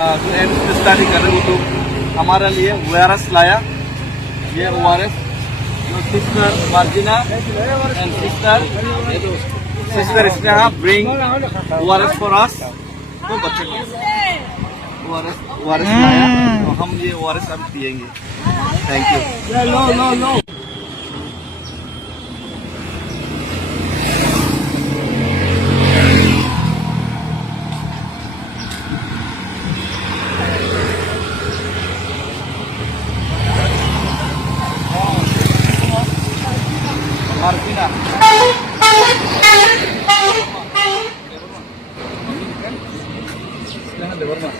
जो and study कर रहे हो तो हमारे लिए ORS लाया। ये ORS जो sister Marjina and sister Sneha bring ORS for us. तो बच्चे को ORS लाया तो हम ये ORS अब पियेंगे। Thank you. Martina. Silahkan debar mas.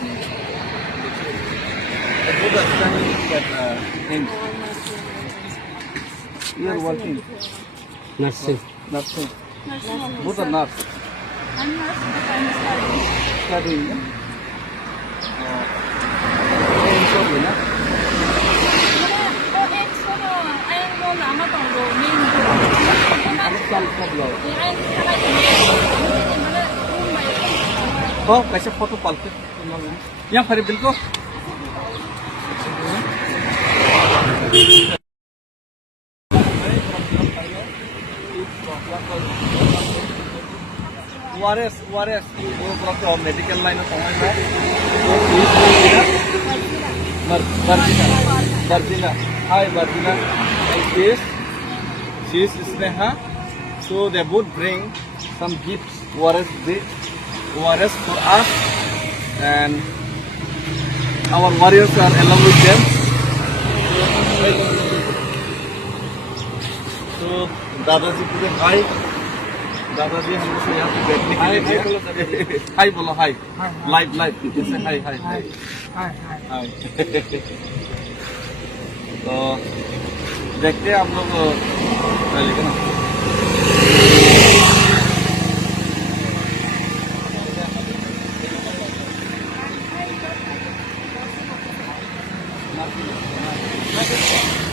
You are working. Nursing. Nursing. Both are nurse. I'm nurse, but I'm studying. Studying. Oh, कैसे फोटो पालते यहाँ फरी बिल को ORS वो medical line Martina. Hi Martina. And this, she is Sneha. So they would bring some gifts, ORS for us, and our warriors are along with them. So दादाजी पूरे हाय। दादाजी हमको से यहाँ पे बैठने के लिए दिया। हाय बोलो हाय। लाइव जैसे हाय। तो देखते हैं आप लोग पहले ना। Martina.